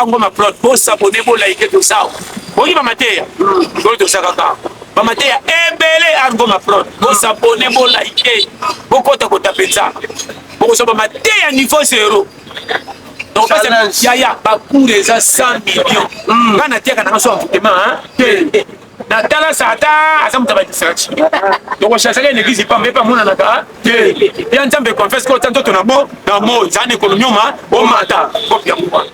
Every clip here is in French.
ango ma plot bo s'abonner bo like tout ça boyi ba mateya bo to sakaka ba mateya ebele ango ma plot bo s'abonner bo like bo kota kota penza bo so ba mateya niveau 0 donc ya ba coût déjà 100 millions kana tia kana so entraînement na tala sata asamu tabaki search donc on cherche une église pas mais pas mon naka bien nzambe confesse ko tanto na mo zane ko nyoma o mata ko pia kwa.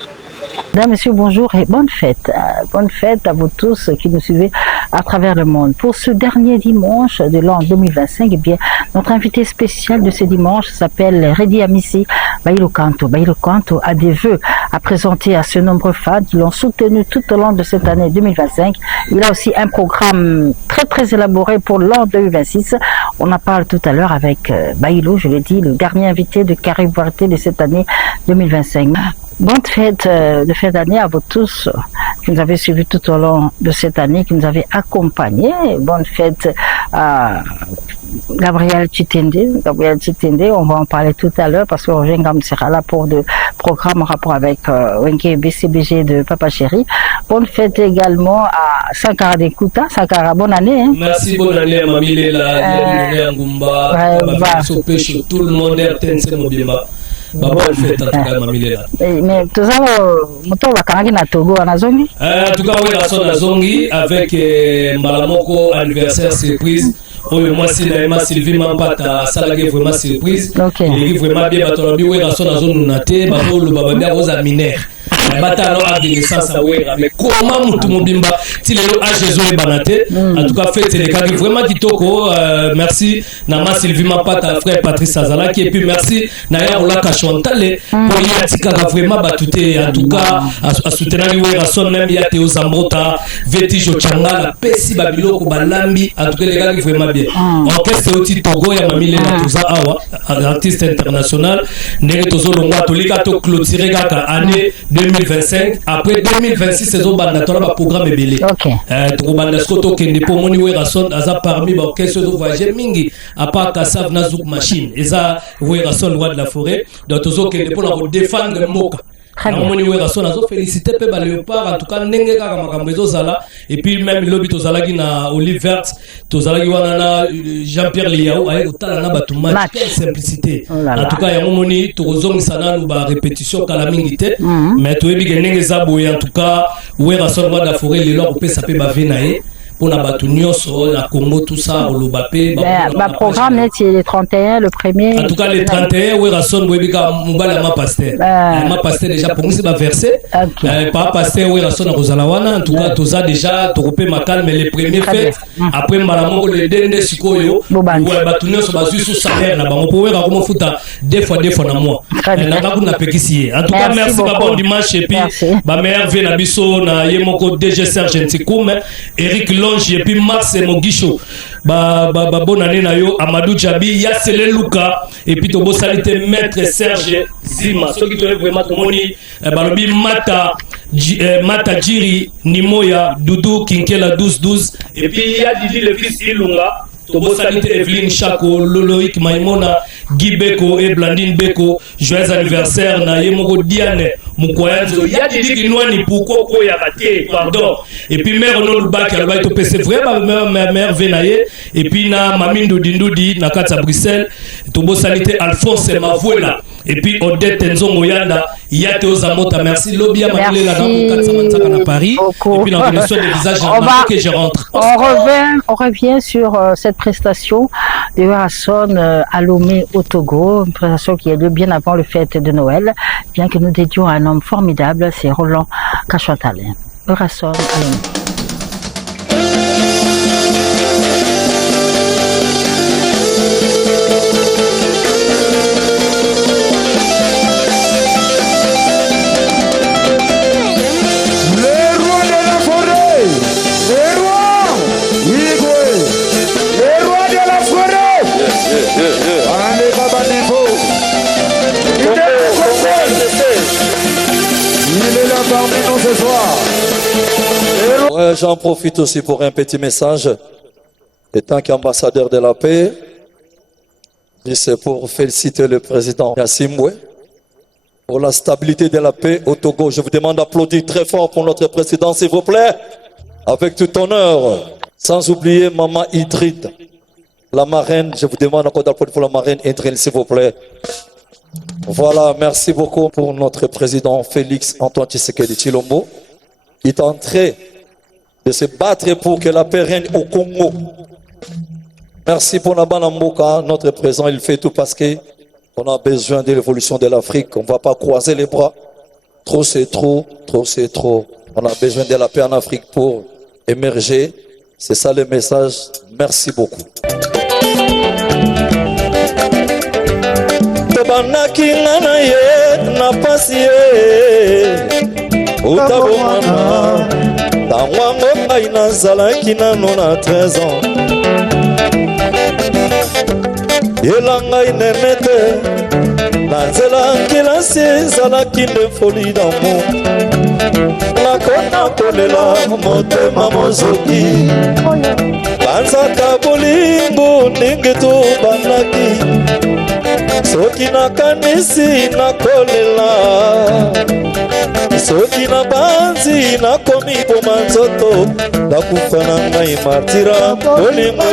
Mesdames, Messieurs, bonjour et bonne fête. Bonne fête à vous tous qui nous suivez à travers le monde. Pour ce dernier dimanche de l'an 2025, eh bien, notre invité spécial de ce dimanche s'appelle Redi Amissi Bailo Kanto. Bailo Kanto a des vœux à présenter à ce nombreux fans qui l'ont soutenu tout au long de cette année 2025. Il a aussi un programme très très élaboré pour l'an 2026. On en parle tout à l'heure avec Bailo, je l'ai dit, le dernier invité de Carivarité de cette année 2025. Bonne fête de fin d'année à vous tous qui nous avez suivis tout au long de cette année, qui nous avez accompagnés. Bonne fête à Gabriel Chitende, on va en parler tout à l'heure parce que Roger Ngam sera là pour de programmes en rapport avec Wenke BCBG de Papa Chéri. Bonne fête également à Sankara Dekuta. Sankara, bonne année. Hein? Merci, bonne année à Mamile, Ngumba, tout le monde est mais tout ça, moto wakangi na Togo anazongi. En tout cas, oui, la sonne azongi avec Malamoko anniversaire surprise. Oui, moi c'est Naïma Sylvie Mampata, ça là vraiment surprise. Il est vraiment bien, battu oui, la sonne azongi naté, battu le bababia rosa minère. Batalo a des naissances à Ouera, mais comment Moutoumobimba, s'il est à Jésus et Banaté, en tout cas, faites les cas vraiment Kitoko, merci, Nama Sylvie Mapata, frère Patrice Azalaki, et puis merci, Naya Olaka Chantale, pour y atika vraiment batouté, en tout cas, à soutenir l'Ouera, son même Yateo Zambrota, Vetijo Changa, la Pessi Babiloko, Balambi, en tout cas, les gars, vraiment bien. Orchestre Oti Togo, Yamamile Natouza Awa, artiste international, Nere Tozo Longwa, Tolika To clôturer Gaka, année 2025 après 2026 saison bandatora ba programme belé to banda skoto kende po moni wera son aza parmi ba orchestre de voyager mingi à part Kassav na zouk machine eza wera son roi de la forêt donc tozo kende po na défendre moka Moni wera son azo féliciter pe ba léopard en tout cas ndenge kaka makambo ezozala et puis même lobi tozalaki na Olive Verte tozalaki wana na Jean-Pierre Liao aye kotala na batu match simplicité en tout cas yango moni tozongisa nanu ba répétition kala mingi te mais toyebi ke ndenge za boye en tout cas wera son roi de la forêt lelo kopesa pe ba venaye pour la Batunios, la Congo, tout ça, au Lobapé. Le programme, c'est le 31, le premier. En tout cas, le 31, oui, Rasson, oui, Moubala, ma pasteur. Ma pasteur, déjà, pour nous, c'est ma versé. Pas pasteur, oui, Rasson, à Rosalawana. En tout cas, tout ça, déjà, tu ma calme, mais les premiers faits. Après, Malamo, le Dende, Sikoyo, ouais, Batunios, sous salaire, là, on pouvait raconter fouta deux fois dans moi. En tout cas, merci, bon dimanche, et puis, ma mère, Venabiso, na Yemoko, DG Serge Ntikoum, Eric Longe et puis Max Mogisho bonne année na yo Amadou Djabi Yassele Luka et puis tobo salité maître Serge Zima ceux qui te vraiment moni balobi Mata Jiri Nimoya Doudou Kinkela 12 et puis ya Didi le fils Ilunga tobo salité Evelyne Chako Loloïc Maimona Guy Beko et Blandine Beko joyeux anniversaire na Yemoko Diane Moukoyanzo ya Didi Kinwani pourquoi ko ya raté pardon et puis mère no lubaki alba to pc vraiment mère venaye et puis na Mamindo Dindudi na kata Bruxelles tobo salité Alphonse Mavoula et puis Odette Nzongo Yanda Yate Ozamota merci Lobia Malela na 425 na Paris et puis dans connaissance des visages que je rentre on revient sur cette prestation de Rasson à Lomé au Togo, une prestation qui a lieu bien avant le fête de Noël, bien que nous dédions à un homme formidable, c'est Roland Kachouatale. Rasson à Lomé. Ouais, j'en profite aussi pour un petit message. Étant qu'ambassadeur de la paix, c'est pour féliciter le président Yassimbwe pour la stabilité de la paix au Togo. Je vous demande d'applaudir très fort pour notre président, s'il vous plaît, avec tout honneur. Sans oublier Maman Idrid, la marraine. Je vous demande encore d'applaudir pour la marraine Idrid, s'il vous plaît. Voilà, merci beaucoup pour notre président Félix Antoine Tshisekedi Tshilombo. Il est en train de se battre pour que la paix règne au Congo. Merci pour Nabana Mboka, notre président, il fait tout parce qu'on a besoin de l'évolution de l'Afrique. On ne va pas croiser les bras. Trop c'est trop, trop c'est trop. On a besoin de la paix en Afrique pour émerger. C'est ça le message. Merci beaucoup. Yelangai nenete Nanzela kilasi ezalaki nde foli d'amour Nakona kolela motema mozoki Banzaka bolingo ndenge tobanaki Soki nakanisi nakolela Soki nabanzi nakomi boma nzoto Nakufa na ngai martira bolingo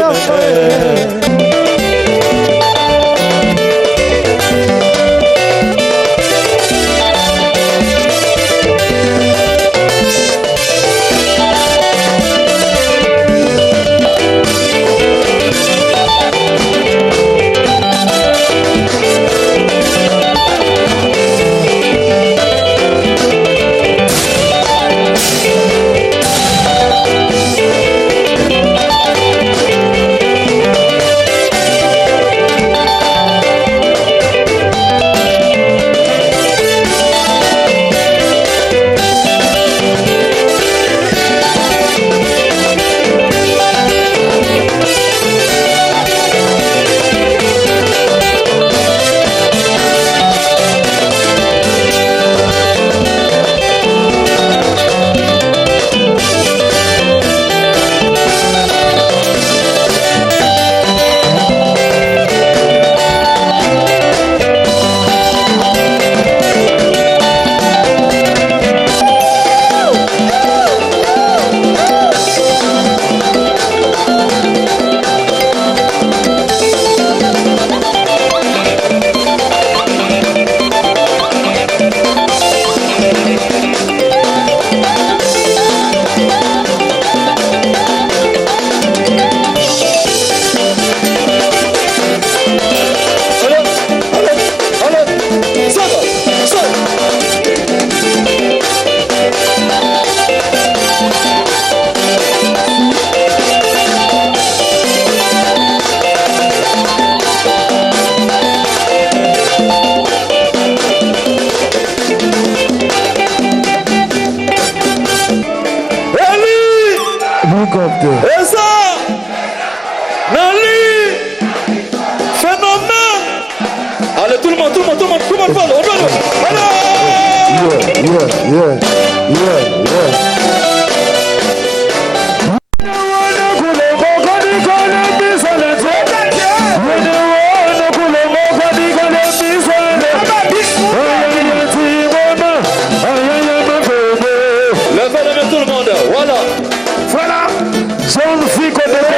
nene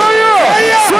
Soya!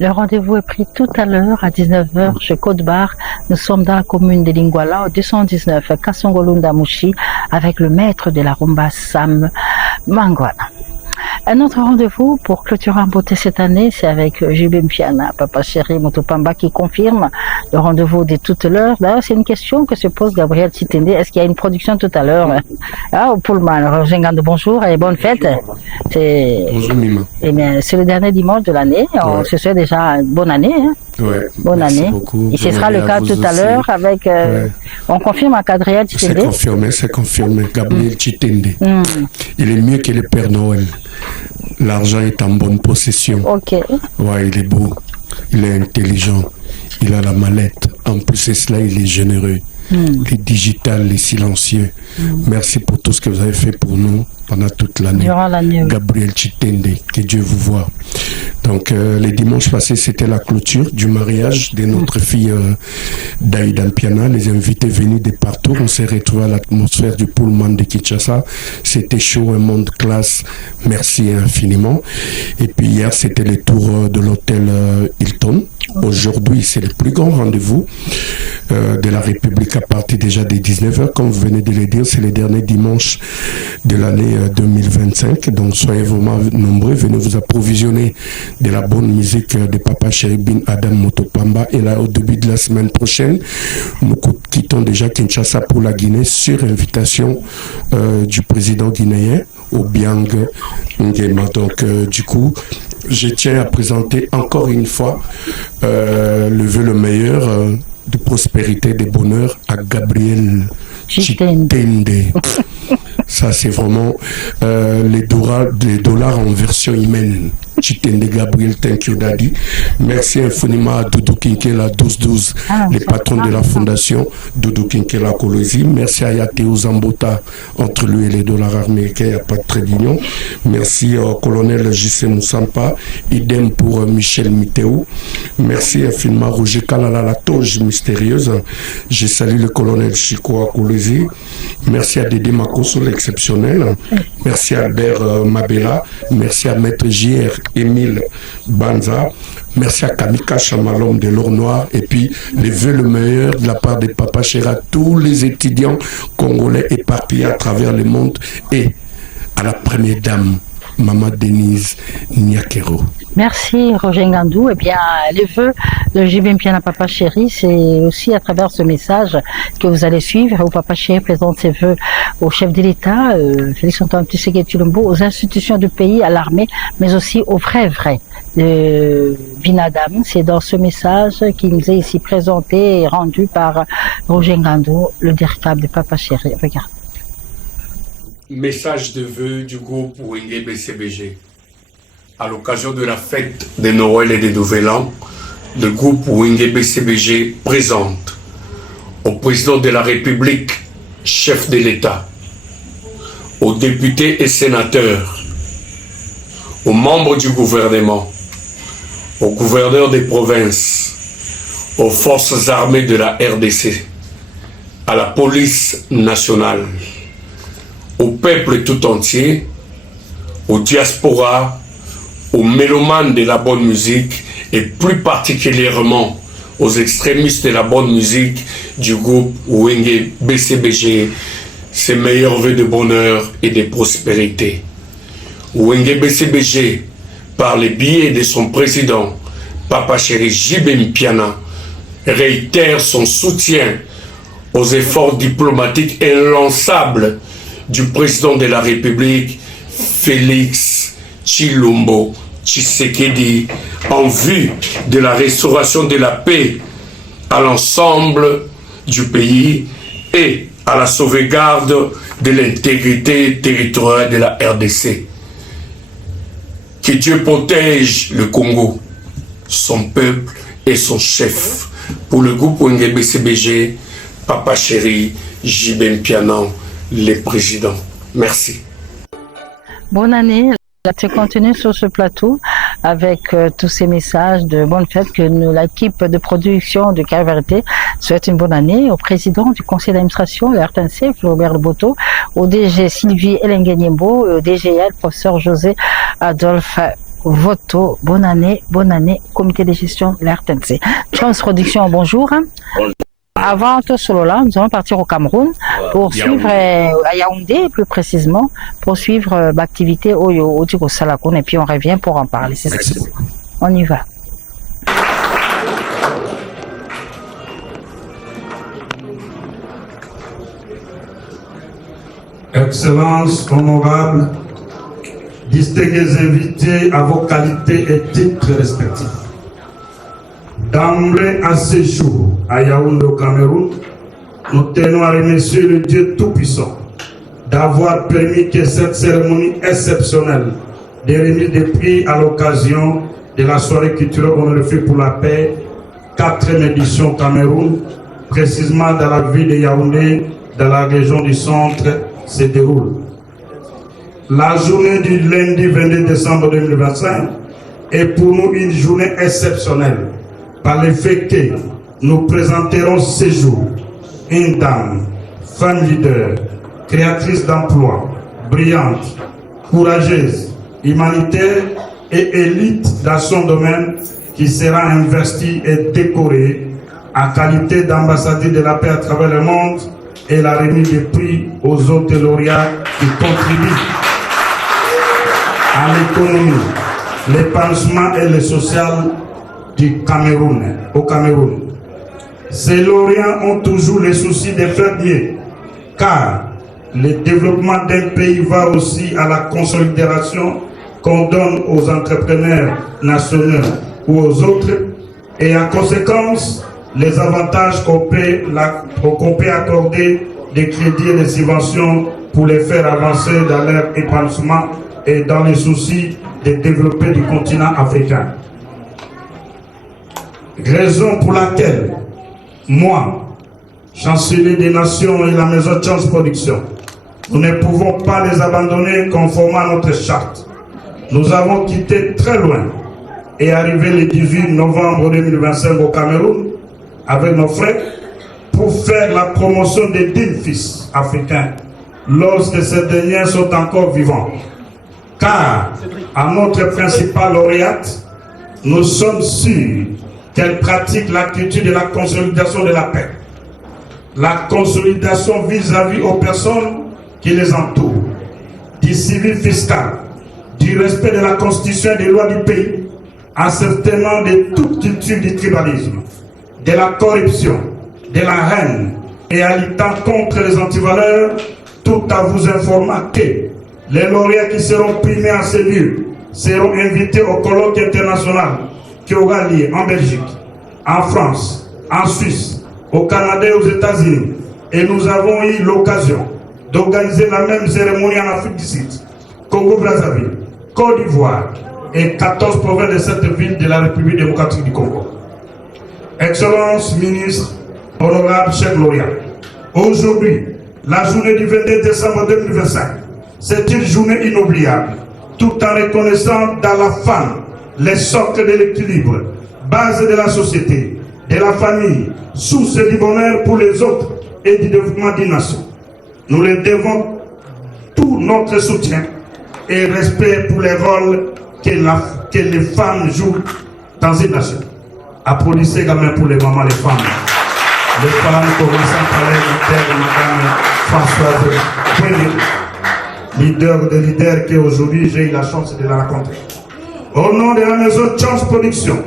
Le rendez-vous est pris tout à l'heure à 19h chez Côte-Bar. Nous sommes dans la commune de Lingwala, au 219 Kasongolunda Mouchi, avec le maître de la rumba Sam Mangwana. Un autre rendez-vous pour clôturer en beauté cette année, c'est avec JB Mpiana, Papa Chéri Motopamba, qui confirme le rendez-vous de tout à l'heure. D'ailleurs, c'est une question que se pose Gabriel Chitende. Est-ce qu'il y a une production tout à l'heure? Au Pullman, Roger Ngando, bonjour et bonne fête. Bonjour Mima. Eh bien, c'est le dernier dimanche de l'année. On se souhaite déjà une bonne année. Hein? Ouais, bonne année. Beaucoup. Et ce sera le cas tout à l'heure avec... On confirme à Gabriel Chitende. C'est confirmé. Gabriel Chitende. Il est mieux que le Père Noël. L'argent est en bonne possession. Ok. Ouais, il est beau, il est intelligent, il a la mallette. En plus de cela, il est généreux. Il est digital, il est silencieux. Merci pour tout ce que vous avez fait pour nous pendant toute l'année. Durant l'année. Gabriel Chitende, que Dieu vous voie. Donc, les dimanches passés, c'était la clôture du mariage de notre fille Daïda Mpiana. Les invités venus de partout. On s'est retrouvés à l'atmosphère du Pullman de Kinshasa. C'était chaud, un monde classe. Merci infiniment. Et puis hier, c'était le tour de l'hôtel Hilton. Aujourd'hui, c'est le plus grand rendez-vous de la République à partir déjà des 19h. Comme vous venez de le dire, c'est le dernier dimanche de l'année 2025. Donc, soyez vraiment nombreux. Venez vous approvisionner de la bonne musique de Papa Chéri Bin Adam Motopamba. Et là, au début de la semaine prochaine, nous quittons déjà Kinshasa pour la Guinée sur invitation du président guinéen, Obiang Nguema. Donc, du coup, je tiens à présenter encore une fois le vœu le meilleur de prospérité, de bonheur à Gabriel Chitende. Ça, c'est vraiment les dollars en version humaine. Chitende Gabriel, thank you daddy. Merci infiniment à Doudou Kinkela 1212, les patrons de la fondation Doudou Kinkela Kolosi. Merci à Yateo Zambota, entre lui et les dollars américains, il n'y a pas de trait d'union. Merci au colonel J.C. Moussampa, idem pour Michel Miteo. Merci infiniment à Roger Kalala, la toge mystérieuse. Je salue le colonel Chico Kolosi. Merci à Dédé Makoso, l'exceptionnel. Merci à Albert Mabela. Merci à Maître J.R. Émile Banza. Merci à Kamika Chamalom de l'Or Noir. Et puis, les vœux le meilleur de la part de Papa Chéri à tous les étudiants congolais éparpillés à travers le monde et à la première dame, Maman Denise Nyakero. Merci Roger Ngandou. Eh bien, les vœux de JB Mpiana Papa Chéri, c'est aussi à travers ce message que vous allez suivre où Papa Chéri présente ses vœux au chef de l'État, Félix Antoine Tshisekedi Tshilombo, aux institutions du pays, à l'armée, mais aussi aux vrais de Binadam. C'est dans ce message qui nous est ici présenté et rendu par Roger Ngandou, le directeur de Papa Chéri. Regarde. Message de vœux du groupe Wenge BCBG. À l'occasion de la fête de Noël et de Nouvel An, le groupe Wenge BCBG présente au président de la République, chef de l'État, aux députés et sénateurs, aux membres du gouvernement, aux gouverneurs des provinces, aux forces armées de la RDC, à la police nationale, au peuple tout entier, aux diasporas, aux mélomanes de la bonne musique et plus particulièrement aux extrémistes de la bonne musique du groupe Wenge BCBG, ses meilleurs vœux de bonheur et de prospérité. Wenge BCBG, par les biais de son président, Papa Chéri JB Mpiana, réitère son soutien aux efforts diplomatiques inlançables du président de la République, Félix Tshilombo Tshisekedi, en vue de la restauration de la paix à l'ensemble du pays et à la sauvegarde de l'intégrité territoriale de la RDC. Que Dieu protège le Congo, son peuple et son chef. Pour le groupe Wenge BCBG, Papa Chéri JB Mpiana, les présidents. Merci. Bonne année. Je continue sur ce plateau avec tous ces messages de bonne fête que l'équipe de production de Carverté souhaite une bonne année au président du conseil d'administration de RTNC, Flaubert Boto, au DG Sylvie Elenganyembo et au DGL, professeur José Adolphe Voto. Bonne année, comité de gestion de l'RTNC. Chance Production, bonjour. Avant tout cela, nous allons partir au Cameroun pour suivre à Yaoundé, plus précisément, pour suivre l'activité au Salakon et puis on revient pour en parler. C'est ça. On y va. Excellences, honorables, distingués invités à vos qualités et titres respectifs. D'emblée à ce jour, à Yaoundé au Cameroun, nous tenons à remercier le Dieu Tout-Puissant d'avoir permis que cette cérémonie exceptionnelle de remise des prix à l'occasion de la soirée culturelle honorifique pour la paix, 4e édition au Cameroun, précisément dans la ville de Yaoundé, dans la région du centre, se déroule. La journée du lundi 22 décembre 2025 est pour nous une journée exceptionnelle par le fait que nous présenterons ce jour une dame, femme leader, créatrice d'emplois, brillante, courageuse, humanitaire et élite dans son domaine qui sera investie et décorée en qualité d'ambassadeur de la paix à travers le monde et la remise des prix aux autres lauréats qui contribuent à l'économie, l'épanouissement et le social du Cameroun, au Cameroun. Ces lauréats ont toujours le souci de faire mieux, car le développement d'un pays va aussi à la consolidation qu'on donne aux entrepreneurs nationaux ou aux autres, et en conséquence, les avantages qu'on peut accorder des crédits et des subventions pour les faire avancer dans leur épanouissement et dans les soucis de développer du continent africain. Raison pour laquelle, moi, chancelier des nations et la maison Chance Production, nous ne pouvons pas les abandonner conformément à notre charte. Nous avons quitté très loin et arrivé le 18 novembre 2025 au Cameroun avec nos frères pour faire la promotion des 10 fils africains lorsque ces derniers sont encore vivants. Car à notre principale lauréate, nous sommes sûrs qu'elle pratique la culture de la consolidation de la paix. La consolidation vis-à-vis aux personnes qui les entourent, du civil fiscal, du respect de la constitution et des lois du pays, en certainement de toute culture du tribalisme, de la corruption, de la haine, et en luttant contre les antivaleurs, tout à vous informer que les lauréats qui seront primés à ce lieu seront invités au colloque international qui aura lieu en Belgique, en France, en Suisse, au Canada et aux États-Unis. Et nous avons eu l'occasion d'organiser la même cérémonie en Afrique du Sud, Congo-Brazzaville, Côte d'Ivoire et 14 provinces de cette ville de la République démocratique du Congo. Excellence, ministre, honorable chef lauréat, aujourd'hui, la journée du 22 décembre 2025, c'est une journée inoubliable, tout en reconnaissant dans la femme les socles de l'équilibre, base de la société, de la famille, source du bonheur pour les autres et du développement d'une nation. Nous leur devons tout notre soutien et respect pour les rôles que les femmes jouent dans une nation. Applaudissez également pour les mamans, les femmes. Les femmes commençant par les Madame Françoise Poignet, leader de leaders qui aujourd'hui j'ai eu la chance de la rencontrer. Au nom de la maison Chance Production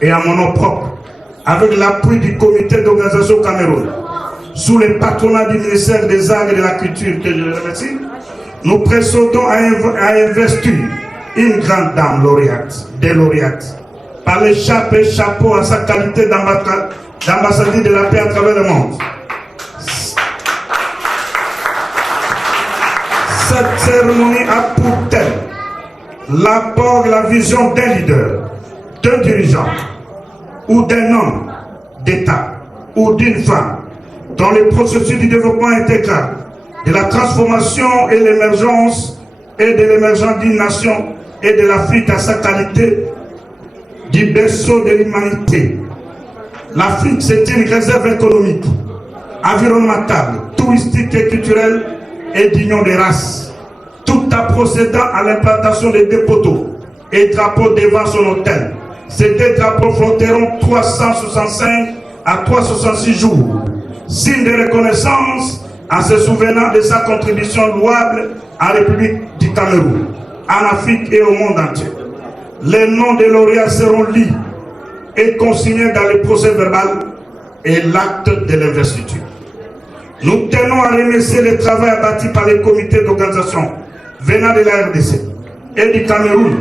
et à mon nom propre, avec l'appui du comité d'organisation Cameroun, sous le patronat du ministère des Arts et de la Culture, que je remercie, nous procédons à investir une grande dame lauréate, des lauréates, par les chapeaux à sa qualité d'ambassadeur de la paix à travers le monde. Cette cérémonie a pour thème l'apport, la vision d'un leader, d'un dirigeant, ou d'un homme d'État, ou d'une femme, dans le processus du développement intégral, de la transformation et l'émergence d'une nation et de l'Afrique à sa qualité du berceau de l'humanité. L'Afrique, c'est une réserve économique, environnementale, touristique et culturelle et d'union des races, tout en procédant à l'implantation des dépots et drapeaux devant son hôtel. Ces deux drapeaux flotteront 365 à 366 jours, signe de reconnaissance en se souvenant de sa contribution louable à la République du Cameroun, en Afrique et au monde entier. Les noms des lauréats seront lus et consignés dans le procès verbal et l'acte de l'investiture. Nous tenons à remercier le travail abattu par les comités d'organisation venant de la RDC et du Cameroun,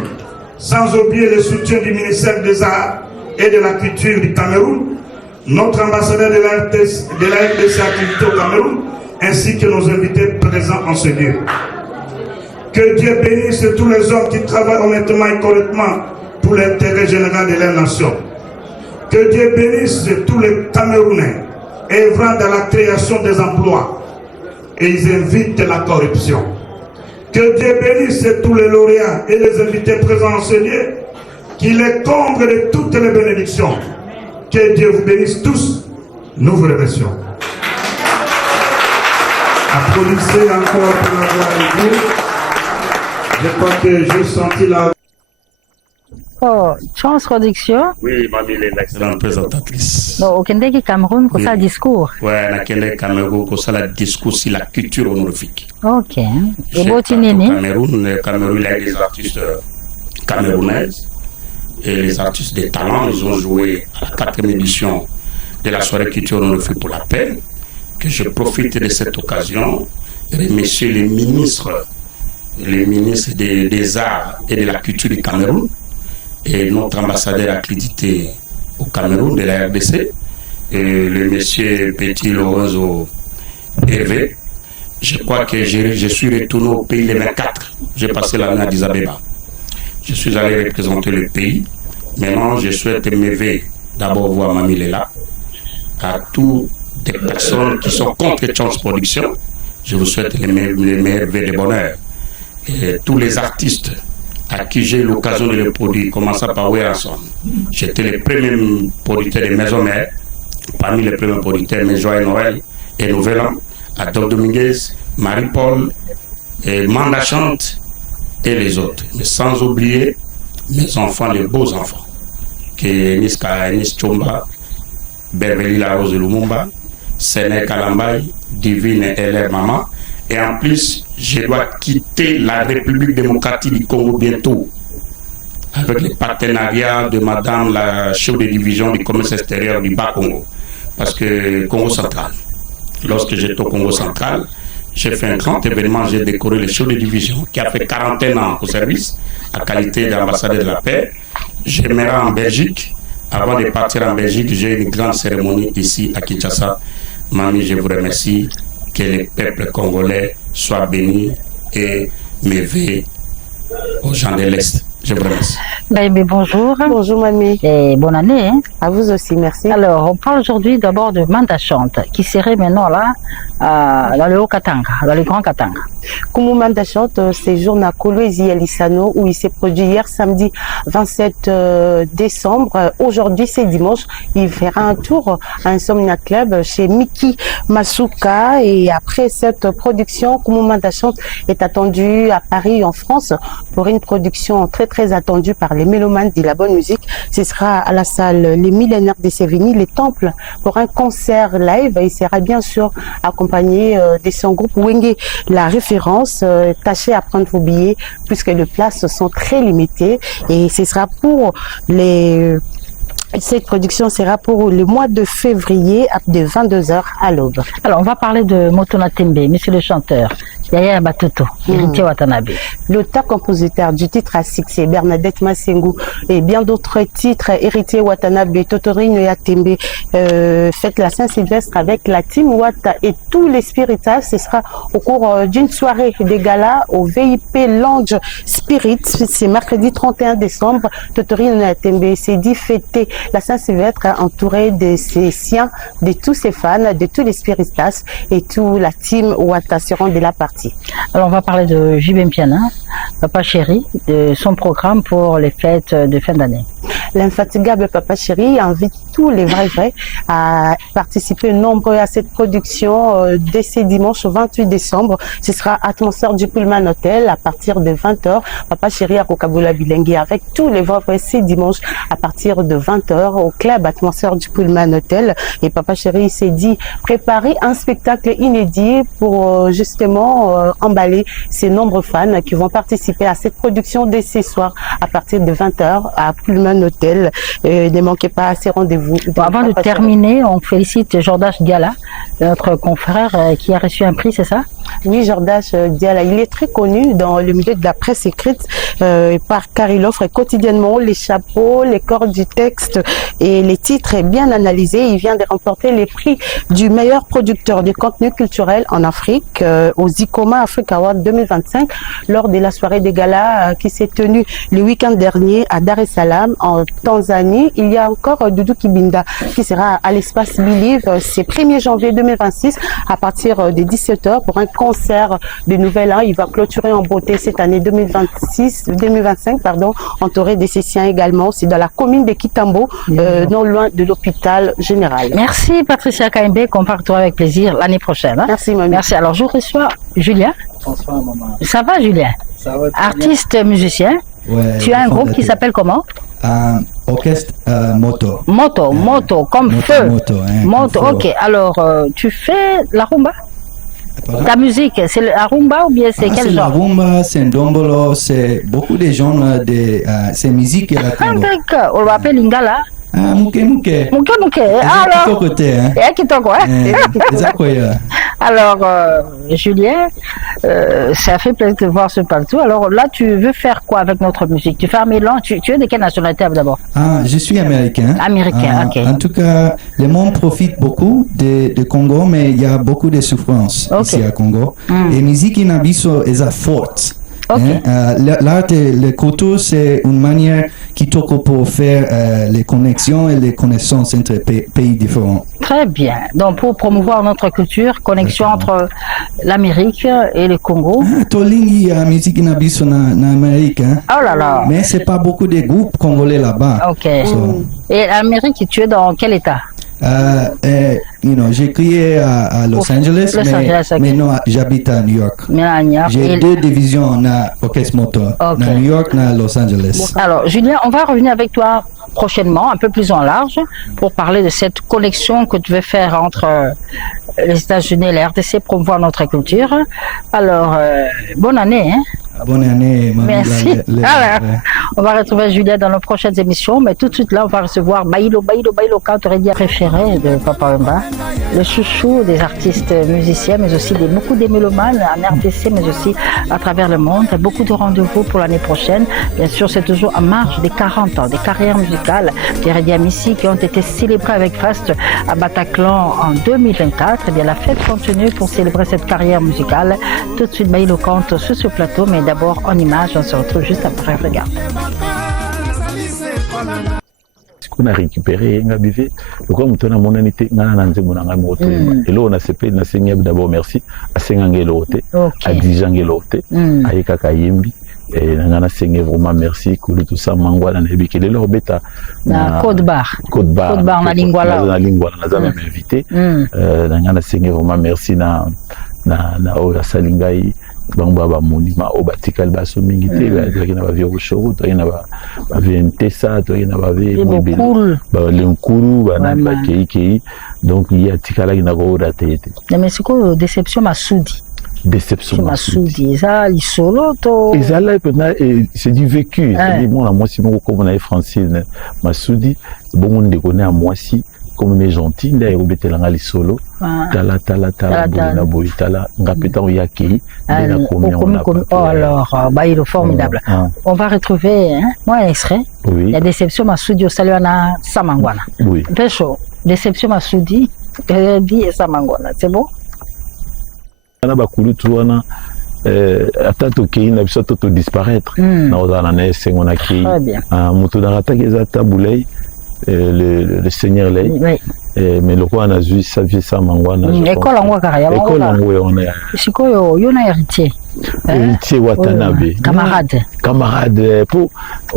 sans oublier le soutien du ministère des Arts et de la Culture du Cameroun, notre ambassadeur de la RDC activité au Cameroun, ainsi que nos invités présents en ce lieu. Que Dieu bénisse tous les hommes qui travaillent honnêtement et correctement pour l'intérêt général de la nation. Que Dieu bénisse tous les Camerounais œuvrant dans la création des emplois et ils évitent la corruption. Que Dieu bénisse tous les lauréats et les invités présents en ce lieu, qu'il les comble de toutes les bénédictions. Que Dieu vous bénisse tous. Nous vous remercions. Applaudissez encore pour la gloire de Dieu. Je crois que j'ai senti la... Oh, chance production. Oui, mamie, l'excellente présentatrice. Non, au Kende Cameroun, pour ça discours. Ouais, na Kende Cameroun, pour ça la discours sur la culture honorifique. Ok. Et Botinini. Le Cameroun, il y a des artistes camerounaises et les artistes des talents. Ils ont joué à la 4e édition de la soirée culture honorifique pour la paix. Que je profite de cette occasion de remercier les ministres des arts et de la culture du Cameroun et notre ambassadeur accrédité au Cameroun de la RDC, et le monsieur Petit Lorenzo Hervé. Je crois que je suis retourné au pays le 24. J'ai passé l'année à Addis Abeba. Je suis allé représenter le pays. Maintenant, je souhaite m'élever d'abord voir Mamie Lela, à toutes les personnes qui sont contre Chance Production. Je vous souhaite les meilleurs vœux de bonheur. Et tous les artistes à qui j'ai eu l'occasion de le produire, commençant par Werason. J'étais le premier producteur de Maison Mère, parmi les premiers producteurs, Mes Joyeux Noël et Nouvel An, à Doc Dominguez, Marie-Paul, Manda Chante et les autres. Mais sans oublier mes enfants, les beaux enfants, que Niska Nis Chomba, Beverly La Rose de Lumumba, Séné Kalambay, Divine et leur maman. Et en plus, je dois quitter la République démocratique du Congo bientôt, avec le partenariat de Madame la chef de division du commerce extérieur du Bas-Congo, parce que Congo central. Lorsque j'étais au Congo central, j'ai fait un grand événement, j'ai décoré le chef de division qui a fait 41 ans au service, à qualité d'ambassadeur de la paix. Je me rends en Belgique. Avant de partir en Belgique, j'ai une grande cérémonie ici à Kinshasa. Mamie, je vous remercie. Que le peuple congolais soit béni et mes vœux aux gens de l'Est. Je vous remercie. Baby, bonjour. Bonjour, mamie. Et bonne année. Hein? À vous aussi, merci. Alors, on parle aujourd'hui d'abord de Manda Chante, qui serait maintenant là, dans le Haut-Katanga, dans le Grand Katanga. Kumu Manda Chante séjourne à Kolwezi Elisano, où il s'est produit hier samedi 27 décembre. Aujourd'hui, c'est dimanche. Il fera un tour à Insomnia Club chez Miki Masuka. Et après cette production, Kumu Manda Chante est attendu à Paris, en France, pour une production très attendue par les mélomanes de la bonne musique. Ce sera à la salle Les Millénaires de Sévigny, les Temples, pour un concert live. Il sera bien sûr accompagné de son groupe Wenge. La référence, tâchez à prendre vos billets puisque les places sont très limitées et ce sera pour cette production sera pour le mois de février de 22h à l'aube. Alors, on va parler de Motona Tembe, monsieur le chanteur. Yaya Batoto, héritier Watanabe. L'auteur-compositeur du titre à succès, Bernadette Masengu, et bien d'autres titres, héritier Watanabe, Totori Noya Tembe, fête la Saint-Sylvestre avec la team Wata et tous les spiritas. Ce sera au cours d'une soirée de gala au VIP Lounge Spirit. C'est mercredi 31 décembre. Totori Noya Tembe s'est dit fêter la Saint-Sylvestre entouré de ses siens, de tous ses fans, de tous les spiritas et toute la team Wata seront de la partie. Alors, on va parler de JB Mpiana, Papa Chéri, de son programme pour les fêtes de fin d'année. L'infatigable Papa Chéri invite tous les vrais à participer nombreux à cette production dès ce dimanche 28 décembre. Ce sera Atmosphère du Pullman Hotel à partir de 20h. Papa Chéri à Kokabula Bilengi avec tous les vrais ce dimanche à partir de 20h au club Atmosphère du Pullman Hotel. Et Papa Chéri s'est dit préparer un spectacle inédit pour justement emballer ces nombreux fans qui vont participer à cette production dès ce soir à partir de 20h à Pullman Hotel. Ne manquez pas ces rendez-vous. Bon, avant de terminer, on félicite Jordache Diala, notre confrère qui a reçu un prix, c'est ça? Oui, Jordache Diala, il est très connu dans le milieu de la presse écrite car il offre quotidiennement les chapeaux, les corps du texte et les titres bien analysés. Il vient de remporter les prix du meilleur producteur de contenu culturel en Afrique aux ICOMA Africa Award 2025 lors de la soirée des galas qui s'est tenue le week-end dernier à Dar es Salaam en Tanzanie. Il y a encore Doudou Kibinda qui sera à l'espace Believe ce 1er janvier 2026 à partir de 17h pour un concert de Nouvel An. Il va clôturer en beauté cette année 2025, entouré de ses siens également. C'est dans la commune de Kitambo, non loin de l'hôpital général. Merci Patricia Kaimbe, qu'on part toi avec plaisir l'année prochaine. Hein? Merci mamie. Merci. Alors je reçois Julien. Bonsoir maman. Ça va Julien? Ça va. Artiste musicien. Ouais, tu as un groupe qui s'appelle comment? Orchestre Moto. Moto, comme feu. Moto, ok. Alors, tu fais la rumba? Pardon? Ta musique, c'est la rumba ou bien c'est quel genre? La rumba, c'est ndombolo, c'est beaucoup de gens de c'est musique et la Congo. D'accord, on va appeler Lingala. Mouké. Alors, côté, hein. Alors, Julien, ça fait plaisir de voir ce partout. Alors là, tu veux faire quoi avec notre musique? Tu fais un mélange. Tu es de quelle nationalité d'abord? Je suis américain. Américain, ok. En tout cas, le monde profite beaucoup de Congo, mais il y a beaucoup de souffrances ici à Congo. Et musique inabiso est forte. Okay. L'art et le couteau, c'est une manière qui toque pour faire les connexions et les connaissances entre pays différents. Très bien. Donc, pour promouvoir notre culture, connexion entre l'Amérique et le Congo. Tolingi, la musique inabiso en Amérique. Oh là là. Mais c'est pas beaucoup de groupes congolais là-bas. Ok. Et l'Amérique, tu es dans quel état? J'ai créé à Los Angeles, mais non, j'habite à New York. J'ai deux divisions à Orchestre Moto, à New York et à Los Angeles. Alors, Julien, on va revenir avec toi prochainement, un peu plus en large, pour parler de cette connexion que tu veux faire entre les États-Unis et la RDC, promouvoir notre culture. Alors, bonne année, hein? Bonne année, mamie. Merci. On va retrouver Julien dans nos prochaines émissions, mais tout de suite là, on va recevoir Bailo, quand aurait dit préféré de Papa Wemba, le chouchou des artistes musiciens, mais aussi beaucoup des mélomanes en RDC, mais aussi à travers le monde. Beaucoup de rendez-vous pour l'année prochaine. Bien sûr, c'est toujours en marge des 40 ans, des carrières musicales d'Heredia Missi qui ont été célébrées avec faste à Bataclan en 2024. Et bien, la fête continue pour célébrer cette carrière musicale. Tout de suite, Bailo Kante sur ce plateau, mais d'abord en image, on se retrouve juste après. Regarde. Ce qu'on a récupéré, on a bivé. Donc, comme on a mon anité, on a nanzé mon anga moto. Et là, on a sepé, on a saigné d'abord merci à Sengangé Lote, à Dijange Lote, à Ekaka Yembi. Et on a saigné vraiment merci. Koulou tout ça, mangwa, on a bivé. Et là, on bêta. Code bar. Code bar. na lingwala. Na lingwala, on a même invité. On a saigné vraiment merci na Oya Salingai. Bamba monument au batikal baso mingi te il na ba vieux choro to ina ba ventesa to ina ba ve mobile ba lenkuru ba na ba kei donc il y a tikala ina go ratete mais c'est quoi déception Massoudi Massoudi ça li solo to et ça là c'est du vécu c'est moi moi si mon comme on est français Massoudi bon monde de connaît à moi si comme on est gentil là au betelanga li solo tala na boy tala ngapeta yaki na alors Bailo formidable. On va retrouver moi un extrait. La déception Massoudi au Saluana Samangwana. Oui. Pécho, déception Massoudi bi Samangwana, c'est bon? Na bakulu tuana atato kei na biso to disparaître na ozana na sengona kei moto na rata ke za tabulei le Seigneur Lay. Oui. Mais le roi a vu sa vie sans mangwana. École en Ouakara. École en Ouakara. Sikoyo, il y a un héritier. Héritier Watanabe. Camarade. Camarade. Pour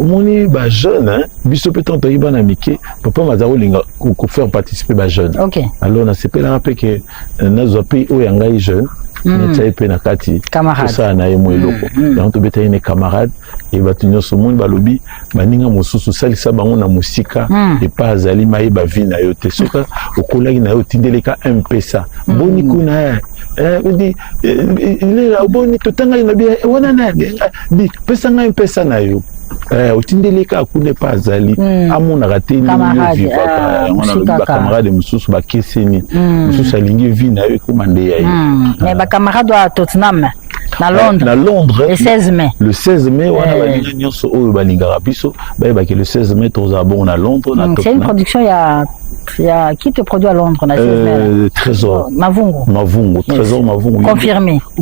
moni ba jeune, hein, biso peut-on to ibana mike, papa mazao linga ko faire participer ba jeune. OK. Alors na sepela rapé que nazo pays o yanga jeune. Netsai pe na kati. Camarade. Ça na yemo eloko. Donc to beta une camarade et batunyo so monde balobi baninga mosusu salisa bango na musika et pas azali mai ba vie na yo te soka okolaki na yo tindeleka mpesa. Boni kuna dit il est là boni totanga na bien wana na dit pesa nga mpesa na yo. Otindeleka akune pas azali amona raté ni vivaka wana ba camarade mususu ba keseni mususu alingi vie na yo komande ya yo. Mais ba camarade à Tottenham na Londres. Na Londres le 16 mai. Le 16 mai wana balinga nyonso oyo balingaka biso ba ke le 16 mai toza bon na Londres na Tottenham. C'est une production il y a qui te produit à Londres na 16 mai. Trésor Mavungo Trésor Mavungo.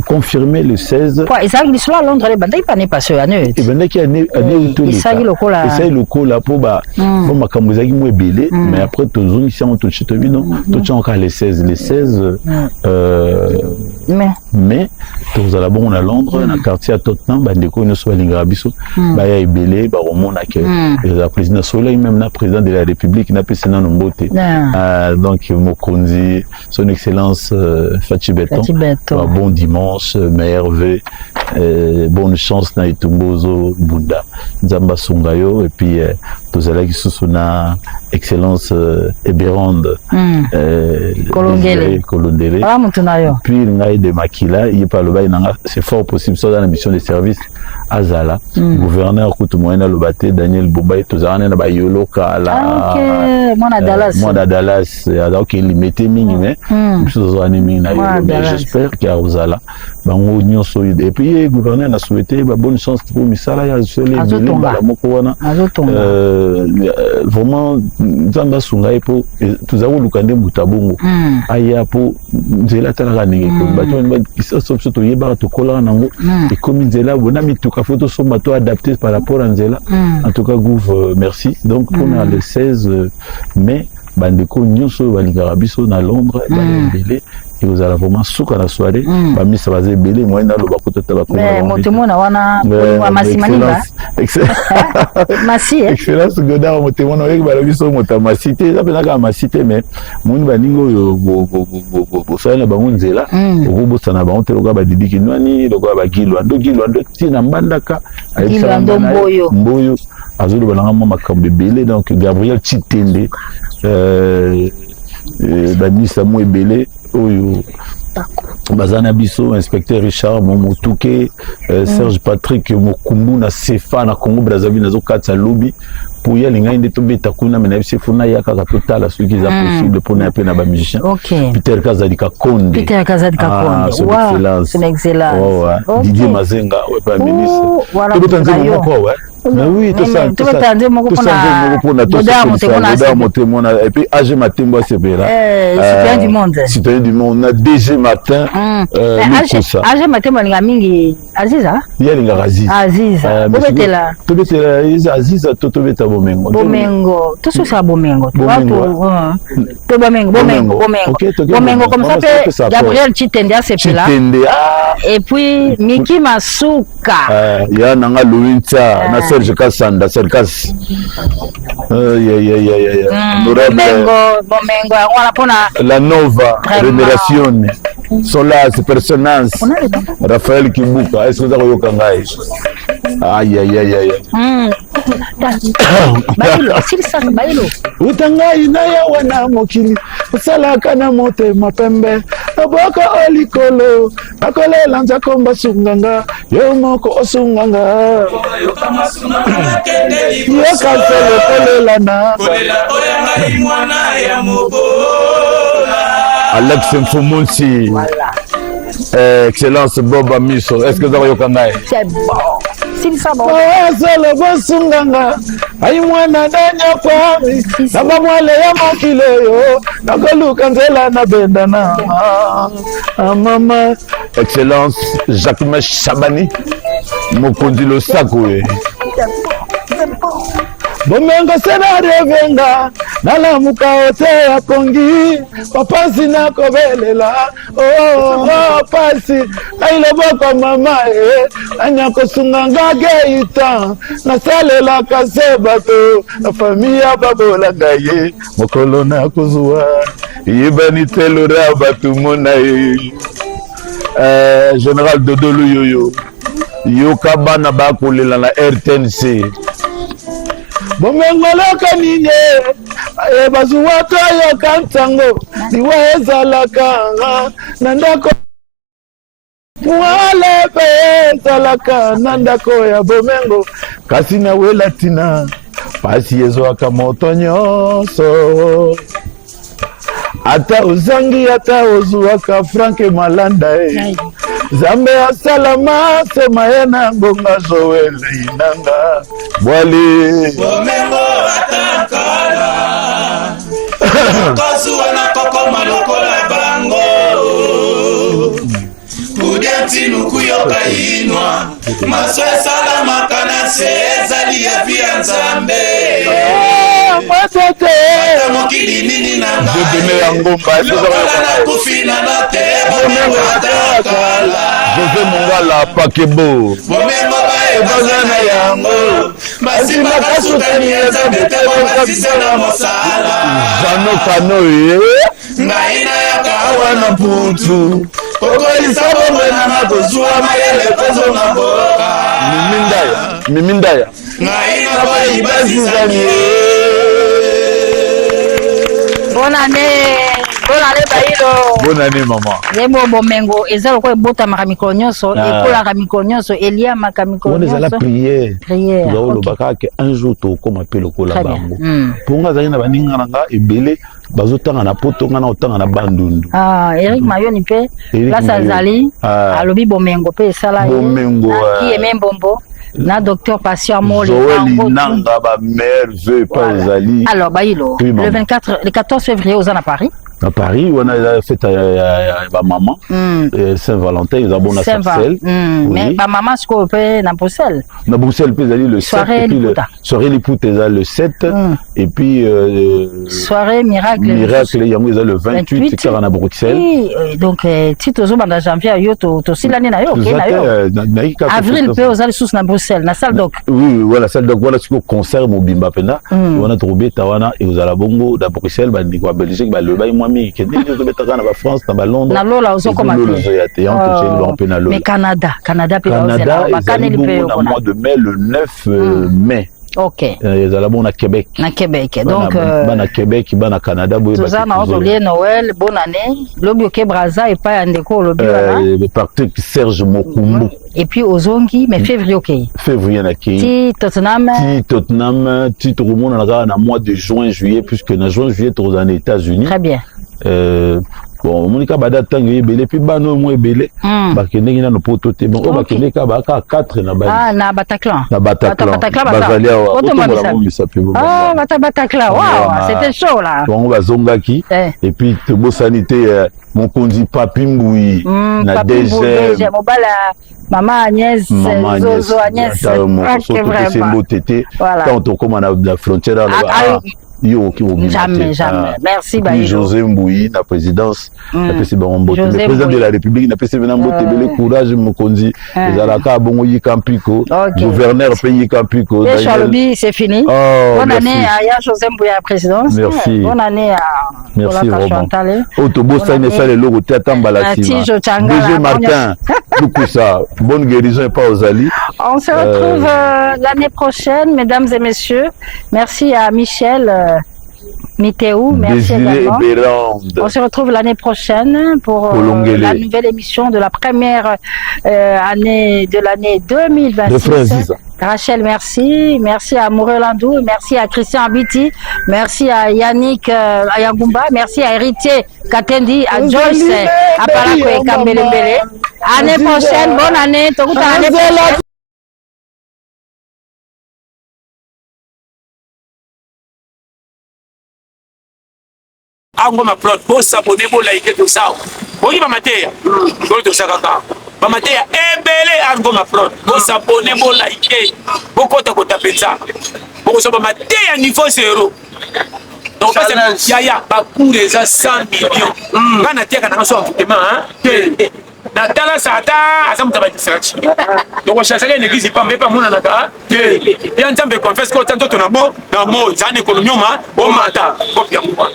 Confirmé le 16. Quoi, ça il soit à Londres les bandai pas passé à Neuilly. Et ben qui année tout le ça il lokola. Et ça il lokola pour ba bon makambo zaki mo ebele mais après tozongi si on touche to bino to tient encore les 16 mais tous à la bon à Londres dans quartier à Tottenham bandeko no so balinga biso ba ya ebele ba romona que le président Soleil même na président de la République na pesena no mbote. Donc Mokonzi son excellence Fachi Beton. Bon dimanche merveille bonne chance na Itumbozo Bunda Nzamba Sungayo et puis tous allez qui sous na excellence Eberonde Kolondele puis ngai de Makila il parle ba c'est fort possible ça dans la mission de service Azala gouverneur Kutumoena Lobate Daniel Bombay tozana na ba yoloka la Mwana Dallas alors il mettait mingi mais chose anime na mais j'espère qu'il y a Azala bango nyonso et puis gouverneur na souhaité ba bonne chance pour misala ya sole la moko wana vraiment nzamba sungai po tuzako lukande mutabongo aya po nzela tala ningi ko bato ba kisoso to yeba to kola nango et comme nzela bona mituka photo so bato adapté par rapport à nzela en tout cas gouv merci donc on a le 16 mai bandeko nyonso balingaka biso na Londres balembele et vous allez vraiment souka la soirée ba misa bazé belé moi na loba kotata ba mais motemona wana wa masimaniba masi excellence goda motemona yeki ba biso motamasi te ça penaka masi te mais moni baningo yo bo sala bango nzela okobosa na bango te loka ba didiki nani loka ba gilwando tina mbandaka gilwando mboyo azulu balanga mo makambe belé donc Gabriel Chitende banisa mo ebele oyo bazana biso inspecteur Richard Momotuke Serge Patrick Mokumbu na Sefa na Congo Brazzaville nazo katsa lobby pour y aller ngai to beta kuna mena bise funa ya kaka total ce qui est possible pour na pe na ba musicien Peter Kazadika Konde wow c'est excellent Didier Mazenga pas ministre to beta moko mais oui tout ça et puis AG Matembo Sebera citoyen du monde na DG Matin AG Matembo linga mingi Aziza ya linga Aziza to betela Aziza to beta Bomengo tout ça Bomengo to Bomengo comme ça Gabriel Chitende c'est là et puis Miki Masuka ya nanga Louintia na Serge Kassanda Serkas Bomengo wana pona la nova révélation Solas Personnance Raphaël Kibuka est-ce que vous avez yoka ngai aïe bailo utangai na ya wana mokili salaka na motema pembe aboko olikolo akolela nza komba sunganga yo moko osunganga yo kasele kolela na kolela mwana ya mobola Alex Mfumunsi excellence Boba Miso est-ce que vous avez yoka ngai c'est bon Sele bosunganga ai mwana danya kwami na bamwale ya mokile yo nakoluka nzela na bendana mama excellence Jacques Mesh Sabani mokonzi losako bomengo senario venga nalamuka ote ya kongi papasi nakobelela pasi nailoboko mama nanyakosunga ngage ita nasalelaka se bato na famia babolanga ye mokolo nakozwa yebani telora bato mona ye Général Dodolo Yoyo yoka bana bakolela na RTNC bomengolaka nini bazuwa to yoka ntango liwa ezalaka na ndako mwale pe ezalaka na ndako ya bomengo kasi na wela tina pasi ezwaka moto nyonso ata uzangi ata ozuwaka Franke Malanda Zambe asalama sema yena ngonga zoele inanga Bwali Bomengo atakala Kozuwa na koko malokola bango Kudiati nukuyoka inwa Maswe salama kana sezali ya via nzambe Mwasete Mokili nini na nga Jodeme ya ngomba Lokola na kufina na te Bomengo atakala Jose Mongala Pakebo Bomengo bae bazana yango Masima kasutani ya nzambe te Bokasise na mosala Jano Kano Ngaina ya kawa na putu Kokolisa bombe na makozua mayele kozo na boka Mimindaya Ngaina bayi bazizani Bonne année Bailo. Bonne année maman. Yebo bomengo ezalo ko ebota makamiko nyonso ekola kamiko nyonso elia makamiko nyonso. On est à la prière. Prière. Ngao lobaka ke un jour to koma pelo kola bango. Ponga zali na baninga nanga ebele bazotanga na poto ngana otanga na bandundu. Eric Mayoni pe la Sazali alobi bomengo pe sala ye. Bomengo qui est même bombo. Na docteur Patient Mole. Nanga ba merveille pas Zali. Alors Bailo, le 14 février aux à Paris. À Paris, on a fait ma maman, Saint-Valentin, ils ont bon à Sarcelles. Mais ma maman, ce qu'on fait dans Bruxelles. Dans Bruxelles, puis le 7, et puis soirée l'époute, le 7, et puis soirée miracle. Miracle, il y a le 28, car on a Bruxelles. Donc, si tu as un janvier, tu as aussi l'année avril, tu as sous dans Bruxelles, la salle doc. Oui, voilà, salle doc, voilà ce qu'on concert, mon bimba pena. On a trouvé Tawana et vous allez à Bongo, dans Bruxelles, en Belgique, le bail moi. Mais France, dans Londres, mais Canada au mois de mai, le 9 mai. Ok. Ils allaient bon à Québec. À Québec. Donc, à Québec, à Canada. Tout ça, Noël, bonne année. L'obio que Braza et pas un déco, l'obio. Le parti Serge Mokumbu. Et puis aux Zongi, mais février, ok. Février, ok. Ti Tottenham, ti Tourmont, on a un mois de juin, juillet, puisque dans juin, juillet, tu es aux États-Unis. Très bien. Bon, Monica Bada Tanguy Belé, puis Bano Moué Belé, Bakene na no poto te bon, o Bakene ka ba ka 4 na ba. Na Bataclan. Na Bataclan. Bazalia wa. Ah, Bataclan. Waouh, c'était chaud là. Bon, on va zongaki et puis te beau sanité mon kondi Papi Mboui na DG. Maman Agnès, Zozo Agnès. C'est beau tété. Quand on commence à la frontière là. Jamais. Merci, Baïlo. José Mbouyi, la présidence, le président de la République, le président de courage, Mokondi, les Alaka, Bongoyi Kampiko, gouverneur pays Kampiko. C'est fini. Bonne année à José Mbouyi à la présidence. Merci. Bonne année à merci, Roman. Autobo Saïnessa, le logo Théatambala. DG Martin, tout ça. Bonne guérison et pas aux alliés. On se retrouve l'année prochaine, mesdames et messieurs. Merci à Michel. Mithéou, merci également. On se retrouve l'année prochaine pour la nouvelle émission de la première année de l'année 2026. Rachel, merci. Merci à Mouré Landou, merci à Christian Abiti, merci à Yannick Ayagumba, merci à Héritier Katendi, à Joyce, à Palako et Kambelembele. Année prochaine, bonne année, toute l'année prochaine. Angoma plot, bo s'abonner, bo liker tout ça. Bo y va mater. Go to ça kaka. bamateya ebele argo maprod bosabone bolaike bokota kotape nzambe bokosoba bamateya niveau zero donc yaya bacour eza 100 millions nga natiaka nanga so envoûtement natala sata aza moto abadistraction donc ochasaka une église ipambe epa monanaka te ya nzambe confesse ko ta nzoto na mo nzane kolo nyoma omata kopia mwa